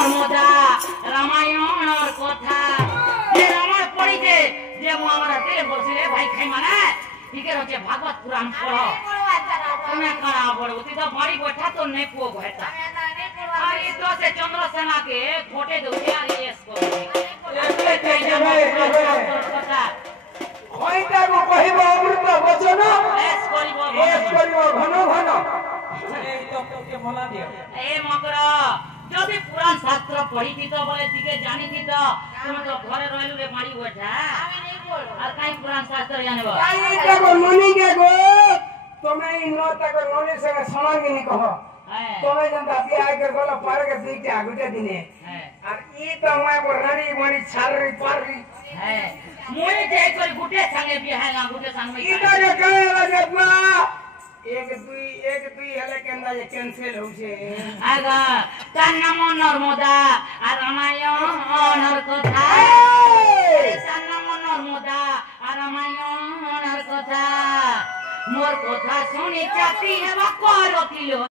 নর্মদা রামায়ণর কথা যে রামায়ণ পড়িতে যে মু আমার হাতে বলছি রে ভাই খাই মানে ঠিকই হচ্ছে ভাগবত পুরাণ পড়ো তুমি কারা পড়ো তুই তো বাড়ি বৈঠা তো নেই পুয়ো ঘটা আর এই তো সে চন্দ্রসেনা কে ভোটে দেউছে আর এস করবে কথা কইটা গো কহিব অমৃত বচন এস করিব ঘন ঘন এই তো কে বলা দিও এ মকর যদি পুরাণ শাস্ত্র পড়িতি তো বলে দিকে জানিতি তো তুমি তো ঘরে রইলু রে বাড়ি বৈঠা আমি নেই পড়ো আর কাই পুরাণ শাস্ত্র জানব এইটা গো ননি কে গো তুমি ন তক ননি সঙ্গে সমাঙ্গিনী কহ তুমি জনতা বিয়া করে গলা পার के দুইটা গুটে দিনে আর ই তো মই রানী মনি ছাড়রি পাররি হ্যাঁ মুই যে কই গুটে সঙ্গে বিয়া না গুটে সঙ্গে ইটা কে কইলা যে বা एक दुई हले केंदा जे कैंसिल होছে আগা তার নাম নর্মদা আর রামায়ণর কথা তার নাম নর্মদা আর রামায়ণর কথা মোর কথা শুনি চাকরি হেবা করতিল